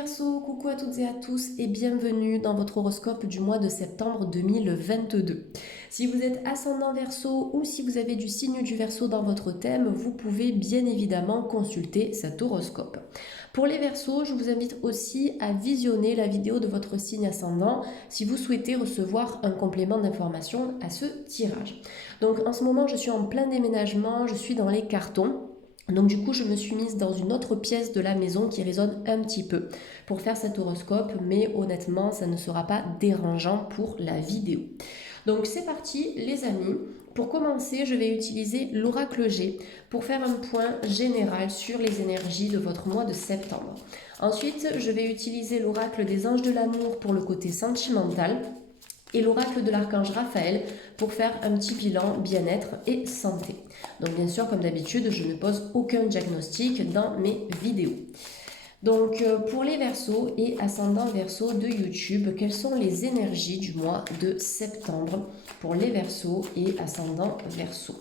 Verseau, coucou à toutes et à tous et bienvenue dans votre horoscope du mois de septembre 2022. Si vous êtes ascendant Verseau ou si vous avez du signe du Verseau dans votre thème, vous pouvez bien évidemment consulter cet horoscope. Pour les Verseaux, je vous invite aussi à visionner la vidéo de votre signe ascendant si vous souhaitez recevoir un complément d'information à ce tirage. Donc en ce moment, je suis en plein déménagement, je suis dans les cartons. Donc du coup, je me suis mise dans une autre pièce de la maison qui résonne un petit peu pour faire cet horoscope, mais honnêtement, ça ne sera pas dérangeant pour la vidéo. Donc c'est parti les amis. Pour commencer, je vais utiliser l'oracle G pour faire un point général sur les énergies de votre mois de septembre. Ensuite, je vais utiliser l'oracle des anges de l'amour pour le côté sentimental et l'oracle de l'archange Raphaël pour faire un petit bilan bien-être et santé. Donc bien sûr, comme d'habitude, je ne pose aucun diagnostic dans mes vidéos. Donc pour les Verseaux et ascendants Verseau de YouTube, quelles sont les énergies du mois de septembre pour les Verseaux et ascendants Verseau?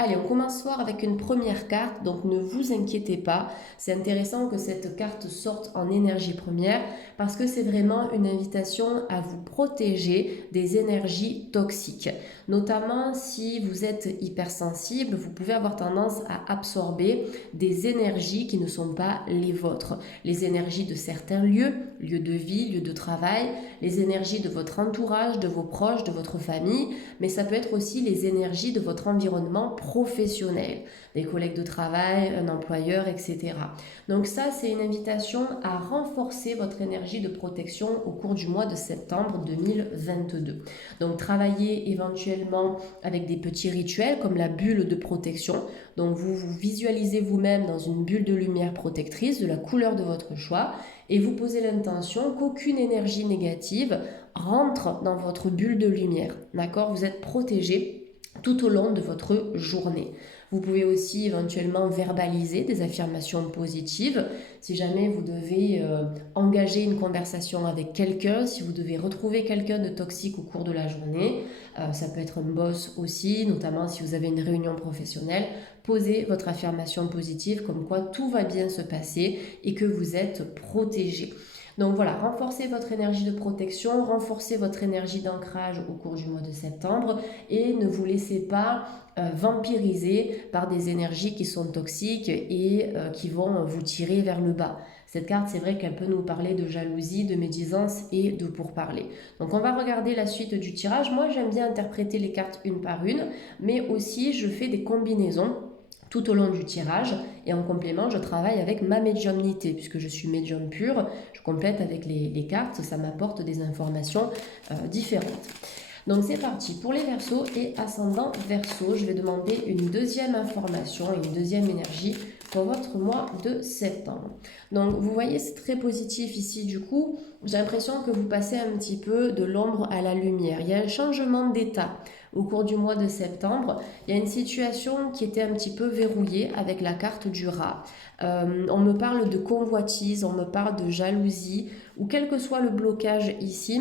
Allez, on commence fort avec une première carte, donc ne vous inquiétez pas. C'est intéressant que cette carte sorte en énergie première parce que c'est vraiment une invitation à vous protéger des énergies toxiques. Notamment si vous êtes hypersensible, vous pouvez avoir tendance à absorber des énergies qui ne sont pas les vôtres. Les énergies de certains lieux, lieux de vie, lieux de travail, les énergies de votre entourage, de vos proches, de votre famille, mais ça peut être aussi les énergies de votre environnement professionnel, des collègues de travail, un employeur, etc. Donc ça, c'est une invitation à renforcer votre énergie de protection au cours du mois de septembre 2022. Donc travaillez éventuellement avec des petits rituels comme la bulle de protection. Donc vous vous visualisez vous-même dans une bulle de lumière protectrice de la couleur de votre choix et vous posez l'intention qu'aucune énergie négative rentre dans votre bulle de lumière. D'accord? Vous êtes protégé tout au long de votre journée. Vous pouvez aussi éventuellement verbaliser des affirmations positives. Si jamais vous devez engager une conversation avec quelqu'un, si vous devez retrouver quelqu'un de toxique au cours de la journée, ça peut être un boss aussi, notamment si vous avez une réunion professionnelle, posez votre affirmation positive comme quoi tout va bien se passer et que vous êtes protégé. Donc voilà, renforcez votre énergie de protection, renforcez votre énergie d'ancrage au cours du mois de septembre et ne vous laissez pas vampiriser par des énergies qui sont toxiques et qui vont vous tirer vers le bas. Cette carte, c'est vrai qu'elle peut nous parler de jalousie, de médisance et de pourparler. Donc on va regarder la suite du tirage. Moi, j'aime bien interpréter les cartes une par une, mais aussi je fais des combinaisons tout au long du tirage et en complément je travaille avec ma médiumnité puisque je suis médium pur, je complète avec les cartes, ça m'apporte des informations différentes. Donc c'est parti pour les Verseaux et ascendant Verseau, je vais demander une deuxième information et une deuxième énergie pour votre mois de septembre. Donc vous voyez, c'est très positif ici du coup, j'ai l'impression que vous passez un petit peu de l'ombre à la lumière. Il y a un changement d'état au cours du mois de septembre. Il y a une situation qui était un petit peu verrouillée avec la carte du rat. On me parle de convoitise, on me parle de jalousie, ou quel que soit le blocage ici,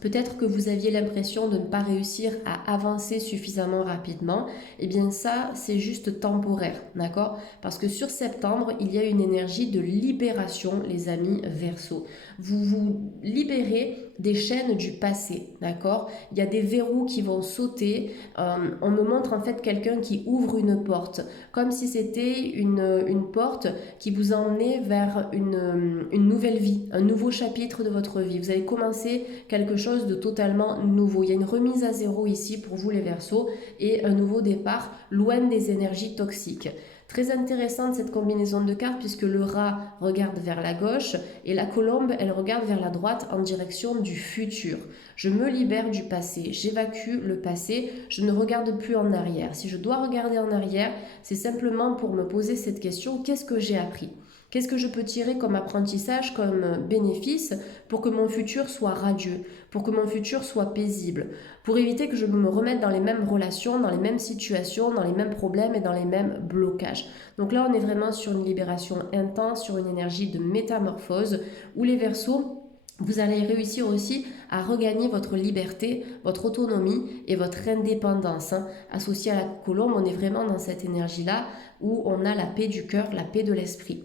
peut-être que vous aviez l'impression de ne pas réussir à avancer suffisamment rapidement, et bien ça, c'est juste temporaire, d'accord? Parce que sur septembre, il y a une énergie de libération, les amis Verseau. Vous vous libérez des chaînes du passé, d'accord? Il y a des verrous qui vont sauter. On me montre en fait quelqu'un qui ouvre une porte, comme si c'était une porte qui vous emmenait vers une nouvelle vie, un nouveau chapitre de votre vie. Vous allez commencer quelque chose de totalement nouveau. Il y a une remise à zéro ici pour vous les Verseaux et un nouveau départ loin des énergies toxiques. Très intéressante cette combinaison de cartes puisque le rat regarde vers la gauche et la colombe, elle regarde vers la droite en direction du futur. Je me libère du passé, j'évacue le passé, je ne regarde plus en arrière. Si je dois regarder en arrière, c'est simplement pour me poser cette question, qu'est-ce que j'ai appris ? Qu'est-ce que je peux tirer comme apprentissage, comme bénéfice pour que mon futur soit radieux, pour que mon futur soit paisible, pour éviter que je me remette dans les mêmes relations, dans les mêmes situations, dans les mêmes problèmes et dans les mêmes blocages. Donc là, on est vraiment sur une libération intense, sur une énergie de métamorphose où les Verseaux, vous allez réussir aussi à regagner votre liberté, votre autonomie et votre indépendance. Associé à la colombe, on est vraiment dans cette énergie-là où on a la paix du cœur, la paix de l'esprit.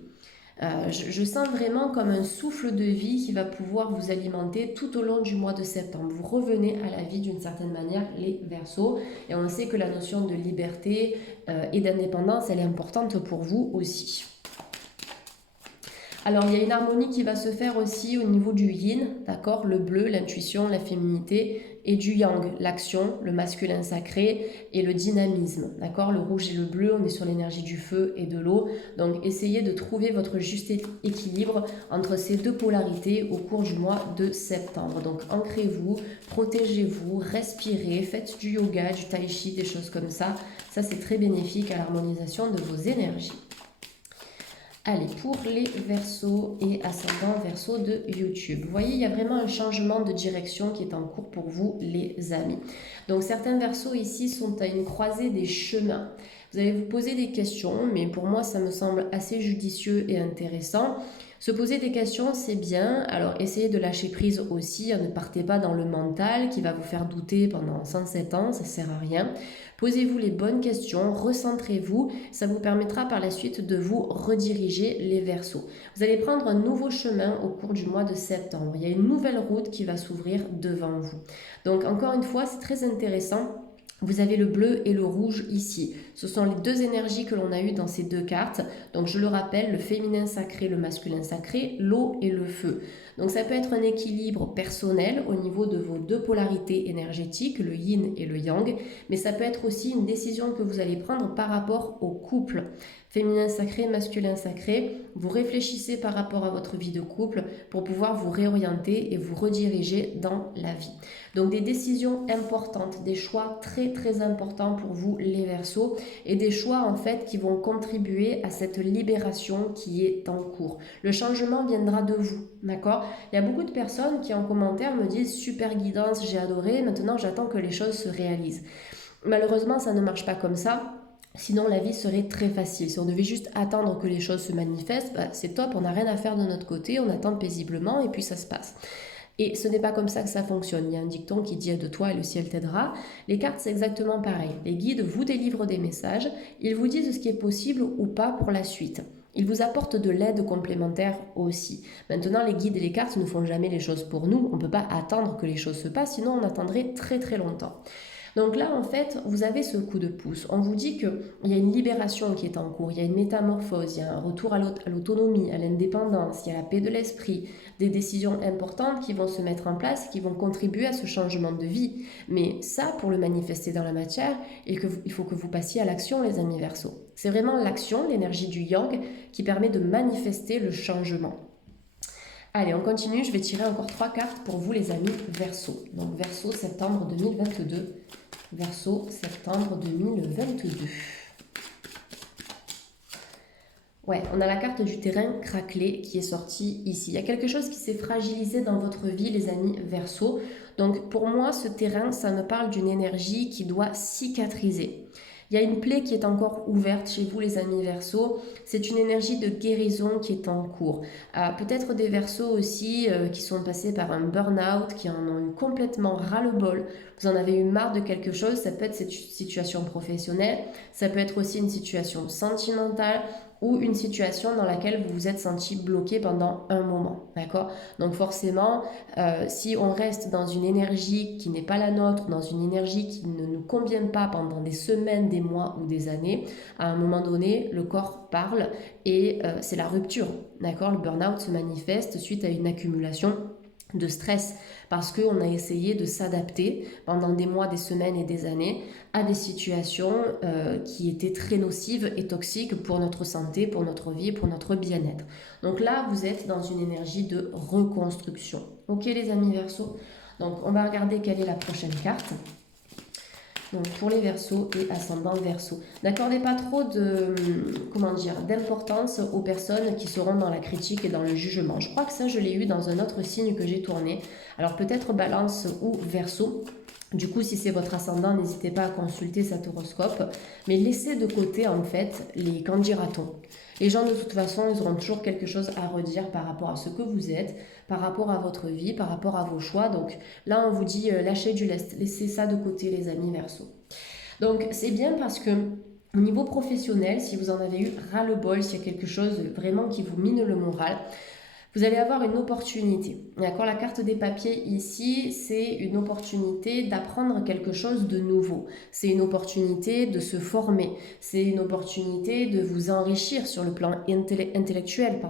Je sens vraiment comme un souffle de vie qui va pouvoir vous alimenter tout au long du mois de septembre. Vous revenez à la vie d'une certaine manière, les Verseaux. Et on sait que la notion de liberté et d'indépendance, elle est importante pour vous aussi. Alors, il y a une harmonie qui va se faire aussi au niveau du yin, d'accord? Le bleu, l'intuition, la féminité, et du yang, l'action, le masculin sacré et le dynamisme, d'accord? Le rouge et le bleu, on est sur l'énergie du feu et de l'eau. Donc, essayez de trouver votre juste équilibre entre ces deux polarités au cours du mois de septembre. Donc, ancrez-vous, protégez-vous, respirez, faites du yoga, du tai chi, des choses comme ça. Ça, c'est très bénéfique à l'harmonisation de vos énergies. Allez, pour les Verseaux et ascendants Verseaux de YouTube. Vous voyez, il y a vraiment un changement de direction qui est en cours pour vous, les amis. Donc, certains Verseaux ici sont à une croisée des chemins. Vous allez vous poser des questions, mais pour moi, ça me semble assez judicieux et intéressant. Se poser des questions, c'est bien. Alors, essayez de lâcher prise aussi. Ne partez pas dans le mental qui va vous faire douter pendant 107 ans. Ça ne sert à rien. Posez-vous les bonnes questions, recentrez-vous. Ça vous permettra par la suite de vous rediriger les Verseaux. Vous allez prendre un nouveau chemin au cours du mois de septembre. Il y a une nouvelle route qui va s'ouvrir devant vous. Donc, encore une fois, c'est très intéressant. Vous avez le bleu et le rouge ici. Ce sont les deux énergies que l'on a eues dans ces deux cartes. Donc je le rappelle, le féminin sacré, le masculin sacré, l'eau et le feu. Donc ça peut être un équilibre personnel au niveau de vos deux polarités énergétiques, le yin et le yang, mais ça peut être aussi une décision que vous allez prendre par rapport au couple. Féminin sacré, masculin sacré, vous réfléchissez par rapport à votre vie de couple pour pouvoir vous réorienter et vous rediriger dans la vie. Donc des décisions importantes, des choix très très importants pour vous les Verseaux et des choix en fait qui vont contribuer à cette libération qui est en cours. Le changement viendra de vous, d'accord? Il y a beaucoup de personnes qui en commentaire me disent super guidance, j'ai adoré, maintenant j'attends que les choses se réalisent. Malheureusement, ça ne marche pas comme ça. Sinon, la vie serait très facile. Si on devait juste attendre que les choses se manifestent, c'est top, on n'a rien à faire de notre côté, on attend paisiblement et puis ça se passe. Et ce n'est pas comme ça que ça fonctionne. Il y a un dicton qui dit « aide-toi et le ciel t'aidera ». Les cartes, c'est exactement pareil. Les guides vous délivrent des messages, ils vous disent ce qui est possible ou pas pour la suite. Ils vous apportent de l'aide complémentaire aussi. Maintenant, les guides et les cartes ne font jamais les choses pour nous. On ne peut pas attendre que les choses se passent, sinon on attendrait très très longtemps. Donc là, en fait, vous avez ce coup de pouce. On vous dit qu'il y a une libération qui est en cours, il y a une métamorphose, il y a un retour à l'autonomie, à l'indépendance, il y a la paix de l'esprit, des décisions importantes qui vont se mettre en place, qui vont contribuer à ce changement de vie. Mais ça, pour le manifester dans la matière, il faut que vous passiez à l'action, les amis Verseaux. C'est vraiment l'action, l'énergie du yang, qui permet de manifester le changement. Allez, on continue. Je vais tirer encore 3 cartes pour vous, les amis Verseaux. Donc, Verseau, septembre 2022. Verseau, septembre 2022. Ouais, on a la carte du terrain craquelé qui est sortie ici. Il y a quelque chose qui s'est fragilisé dans votre vie, les amis Verseaux. Donc, pour moi, ce terrain, ça me parle d'une énergie qui doit cicatriser. Il y a une plaie qui est encore ouverte chez vous, les amis Verseaux. C'est une énergie de guérison qui est en cours. Peut-être des Verseaux aussi qui sont passés par un burn-out, qui en ont eu complètement ras-le-bol. Vous en avez eu marre de quelque chose. Ça peut être cette situation professionnelle. Ça peut être aussi une situation sentimentale ou une situation dans laquelle vous vous êtes senti bloqué pendant un moment, d'accord? Donc forcément, si on reste dans une énergie qui n'est pas la nôtre, dans une énergie qui ne nous convient pas pendant des semaines, des mois ou des années, à un moment donné, le corps parle et c'est la rupture, d'accord? Le burn-out se manifeste suite à une accumulation de stress parce qu'on a essayé de s'adapter pendant des mois, des semaines et des années à des situations qui étaient très nocives et toxiques pour notre santé, pour notre vie, pour notre bien-être. Donc là, vous êtes dans une énergie de reconstruction. Ok les amis Verseaux? Donc on va regarder quelle est la prochaine carte. Donc pour les Verseaux et ascendants Verseaux, n'accordez pas trop d'importance aux personnes qui seront dans la critique et dans le jugement. Je crois que ça, je l'ai eu dans un autre signe que j'ai tourné. Alors peut-être Balance ou Verseau. Du coup, si c'est votre ascendant, n'hésitez pas à consulter cet horoscope. Mais laissez de côté, en fait, les qu'en dira-t-on. Les gens, de toute façon, ils auront toujours quelque chose à redire par rapport à ce que vous êtes, par rapport à votre vie, par rapport à vos choix. Donc là, on vous dit, lâchez du lest. Laissez ça de côté, les amis Verseaux. Donc, c'est bien parce que Au niveau professionnel, si vous en avez eu ras-le-bol, s'il y a quelque chose vraiment qui vous mine le moral, vous allez avoir une opportunité. D'accord? La carte des papiers ici, c'est une opportunité d'apprendre quelque chose de nouveau. C'est une opportunité de se former. C'est une opportunité de vous enrichir sur le plan intellectuel,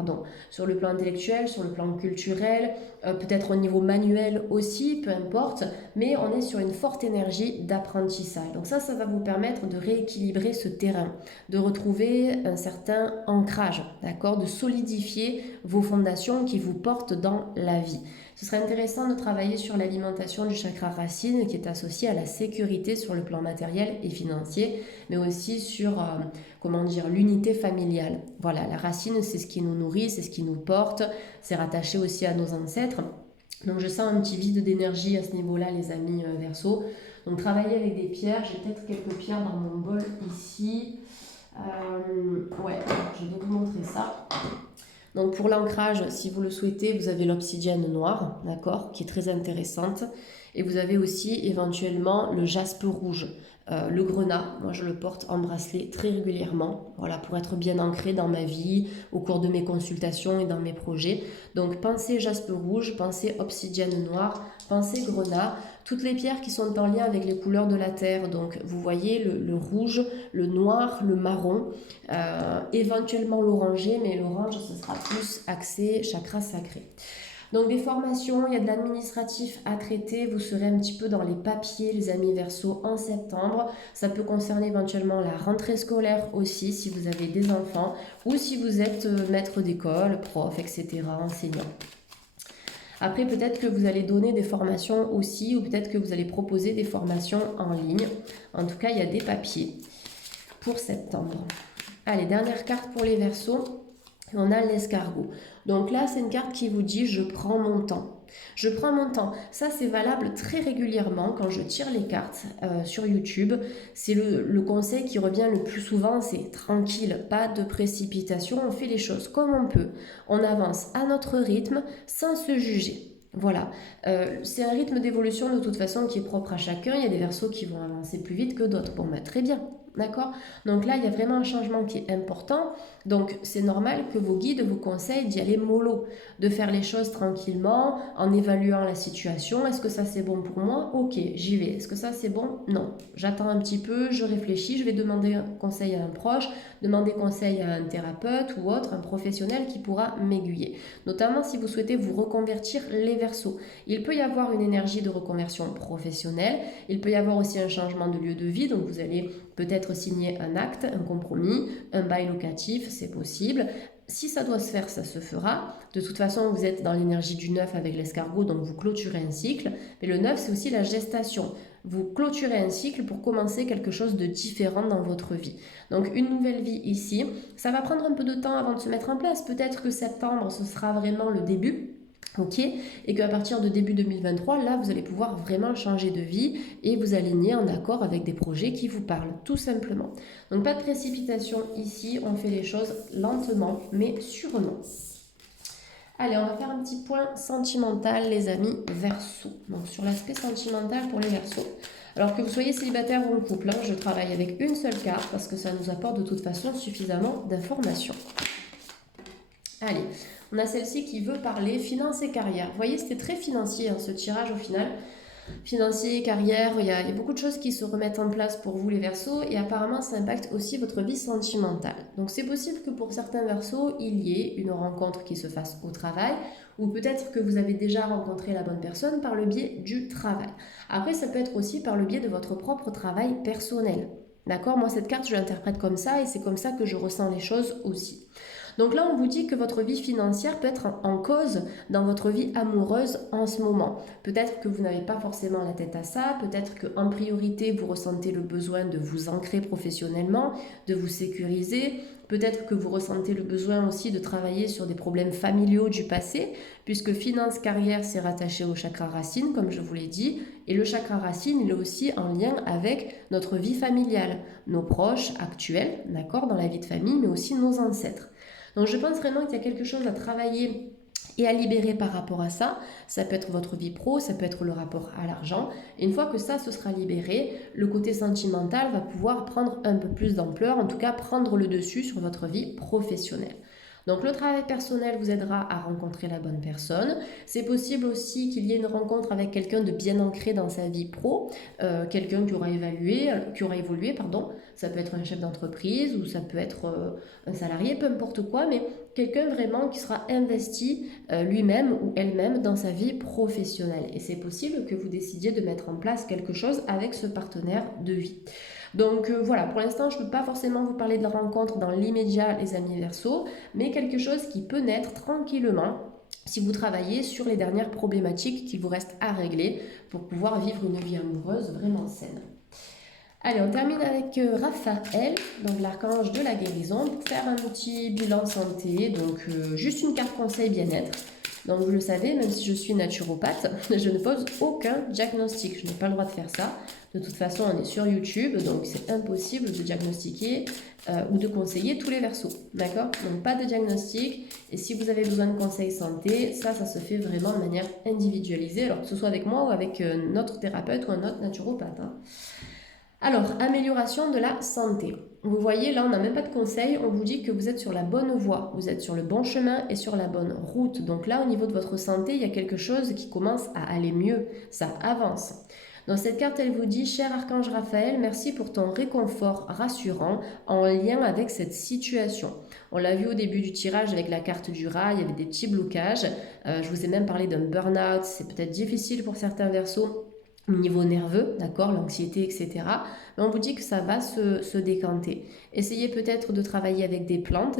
sur le plan intellectuel, sur le plan culturel, peut-être au niveau manuel aussi, peu importe. Mais on est sur une forte énergie d'apprentissage. Donc ça va vous permettre de rééquilibrer ce terrain, de retrouver un certain ancrage, d'accord? De solidifier vos fondations qui vous portent dans la vie. Ce serait intéressant de travailler sur l'alimentation du chakra racine qui est associé à la sécurité sur le plan matériel et financier, mais aussi sur l'unité familiale. Voilà, la racine, c'est ce qui nous nourrit, c'est ce qui nous porte, c'est rattaché aussi à nos ancêtres. Donc je sens un petit vide d'énergie à ce niveau-là, les amis Verseau. Donc travailler avec des pierres, j'ai peut-être quelques pierres dans mon bol ici. Je vais vous montrer ça. Donc pour l'ancrage, si vous le souhaitez, vous avez l'obsidienne noire, d'accord, qui est très intéressante. Et vous avez aussi éventuellement le jaspe rouge, le grenat. Moi je le porte en bracelet très régulièrement, voilà, pour être bien ancré dans ma vie, au cours de mes consultations et dans mes projets. Donc pensez jaspe rouge, pensez obsidienne noire, pensez grenat. Toutes les pierres qui sont en lien avec les couleurs de la terre, donc vous voyez le rouge, le noir, le marron, éventuellement l'orangé, mais l'orange ce sera plus axé chakra sacré. Donc des formations, il y a de l'administratif à traiter, vous serez un petit peu dans les papiers les amis Verseau en septembre. Ça peut concerner éventuellement la rentrée scolaire aussi si vous avez des enfants ou si vous êtes maître d'école, prof, etc., enseignant. Après, peut-être que vous allez donner des formations aussi, ou peut-être que vous allez proposer des formations en ligne. En tout cas, il y a des papiers pour septembre. Allez, dernière carte pour les Verseaux. On a l'escargot. Donc là, c'est une carte qui vous dit « je prends mon temps ». Je prends mon temps. Ça, c'est valable très régulièrement quand je tire les cartes sur YouTube. C'est le conseil qui revient le plus souvent, c'est tranquille, pas de précipitation. On fait les choses comme on peut. On avance à notre rythme sans se juger. Voilà, c'est un rythme d'évolution de toute façon qui est propre à chacun. Il y a des Verseaux qui vont avancer plus vite que d'autres. Bon, très bien. D'accord? Donc là, il y a vraiment un changement qui est important. Donc, c'est normal que vos guides vous conseillent d'y aller mollo, de faire les choses tranquillement, en évaluant la situation. Est-ce que ça, c'est bon pour moi? Ok, j'y vais. Est-ce que ça, c'est bon? Non. J'attends un petit peu, je réfléchis, je vais demander conseil à un proche, demander conseil à un thérapeute ou autre, un professionnel qui pourra m'aiguiller. Notamment si vous souhaitez vous reconvertir les Verseaux. Il peut y avoir une énergie de reconversion professionnelle. Il peut y avoir aussi un changement de lieu de vie. Donc, vous allez peut-être signer un acte, un compromis, un bail locatif, c'est possible. Si ça doit se faire, ça se fera. De toute façon, vous êtes dans l'énergie du 9 avec l'escargot, donc vous clôturez un cycle. Mais le 9, c'est aussi la gestation. Vous clôturez un cycle pour commencer quelque chose de différent dans votre vie. Donc une nouvelle vie ici. Ça va prendre un peu de temps avant de se mettre en place. Peut-être que septembre, ce sera vraiment le début. Ok, et qu'à partir de début 2023, là, vous allez pouvoir vraiment changer de vie et vous aligner en accord avec des projets qui vous parlent, tout simplement. Donc, pas de précipitation ici, on fait les choses lentement, mais sûrement. Allez, on va faire un petit point sentimental, les amis Verseaux. Donc, sur l'aspect sentimental pour les Verseaux. Alors que vous soyez célibataire ou en couple, hein, je travaille avec une seule carte parce que ça nous apporte de toute façon suffisamment d'informations. Allez, on a celle-ci qui veut parler finance et carrière. Vous voyez, c'était très financier ce tirage au final. Financier, carrière, il y a beaucoup de choses qui se remettent en place pour vous les Verseaux et apparemment ça impacte aussi votre vie sentimentale. Donc c'est possible que pour certains Verseaux, il y ait une rencontre qui se fasse au travail ou peut-être que vous avez déjà rencontré la bonne personne par le biais du travail. Après, ça peut être aussi par le biais de votre propre travail personnel. D'accord? Moi, cette carte, je l'interprète comme ça et c'est comme ça que je ressens les choses aussi. Donc là, on vous dit que votre vie financière peut être en cause dans votre vie amoureuse en ce moment. Peut-être que vous n'avez pas forcément la tête à ça, peut-être qu'en priorité, vous ressentez le besoin de vous ancrer professionnellement, de vous sécuriser, peut-être que vous ressentez le besoin aussi de travailler sur des problèmes familiaux du passé, puisque finance, carrière, c'est rattaché au chakra racine, comme je vous l'ai dit, et le chakra racine, il est aussi en lien avec notre vie familiale, nos proches actuels, d'accord, dans la vie de famille, mais aussi nos ancêtres. Donc je pense vraiment qu'il y a quelque chose à travailler et à libérer par rapport à ça. Ça peut être votre vie pro, ça peut être le rapport à l'argent. Et une fois que ça se sera libéré, le côté sentimental va pouvoir prendre un peu plus d'ampleur, en tout cas prendre le dessus sur votre vie professionnelle. Donc le travail personnel vous aidera à rencontrer la bonne personne. C'est possible aussi qu'il y ait une rencontre avec quelqu'un de bien ancré dans sa vie pro, quelqu'un qui aura évolué, pardon. Ça peut être un chef d'entreprise ou ça peut être un salarié, peu importe quoi, mais quelqu'un vraiment qui sera investi lui-même ou elle-même dans sa vie professionnelle. Et c'est possible que vous décidiez de mettre en place quelque chose avec ce partenaire de vie. Donc voilà, pour l'instant, je ne peux pas forcément vous parler de la rencontre dans l'immédiat, les amis Verseau, mais quelque chose qui peut naître tranquillement si vous travaillez sur les dernières problématiques qui vous restent à régler pour pouvoir vivre une vie amoureuse vraiment saine. Allez, on termine avec Raphaël, donc l'archange de la guérison, pour faire un petit bilan santé, donc juste une carte conseil bien-être. Donc vous le savez, même si je suis naturopathe, je ne pose aucun diagnostic, je n'ai pas le droit de faire ça. De toute façon, on est sur YouTube, donc c'est impossible de diagnostiquer ou de conseiller tous les Verseaux, d'accord? Donc pas de diagnostic, et si vous avez besoin de conseils santé, ça se fait vraiment de manière individualisée, alors que ce soit avec moi ou avec notre thérapeute ou un autre naturopathe, hein. Alors, amélioration de la santé. Vous voyez, là, on n'a même pas de conseil, on vous dit que vous êtes sur la bonne voie, vous êtes sur le bon chemin et sur la bonne route. Donc là, au niveau de votre santé, il y a quelque chose qui commence à aller mieux, ça avance. Dans cette carte, elle vous dit « Cher Archange Raphaël, merci pour ton réconfort rassurant en lien avec cette situation. » On l'a vu au début du tirage avec la carte du rat, il y avait des petits blocages. Je vous ai même parlé d'un burn-out, c'est peut-être difficile pour certains Verseaux au niveau nerveux, d'accord, l'anxiété, etc. Mais on vous dit que ça va se décanter. Essayez peut-être de travailler avec des plantes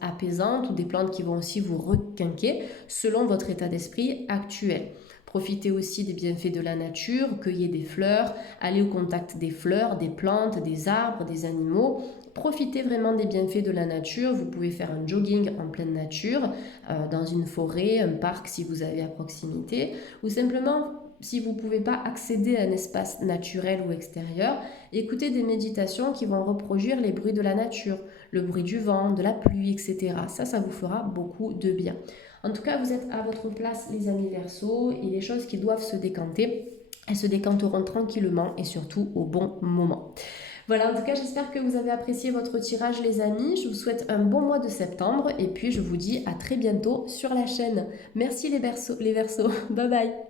apaisantes ou des plantes qui vont aussi vous requinquer selon votre état d'esprit actuel. Profitez aussi des bienfaits de la nature, cueillez des fleurs, allez au contact des fleurs, des plantes, des arbres, des animaux. Profitez vraiment des bienfaits de la nature. Vous pouvez faire un jogging en pleine nature, dans une forêt, un parc si vous avez à proximité, ou simplement si vous ne pouvez pas accéder à un espace naturel ou extérieur, écoutez des méditations qui vont reproduire les bruits de la nature, le bruit du vent, de la pluie, etc. Ça vous fera beaucoup de bien. En tout cas, vous êtes à votre place, les amis Verseaux, et les choses qui doivent se décanter, elles se décanteront tranquillement et surtout au bon moment. Voilà, en tout cas, j'espère que vous avez apprécié votre tirage, les amis. Je vous souhaite un bon mois de septembre et puis je vous dis à très bientôt sur la chaîne. Merci les Verseaux. Bye bye.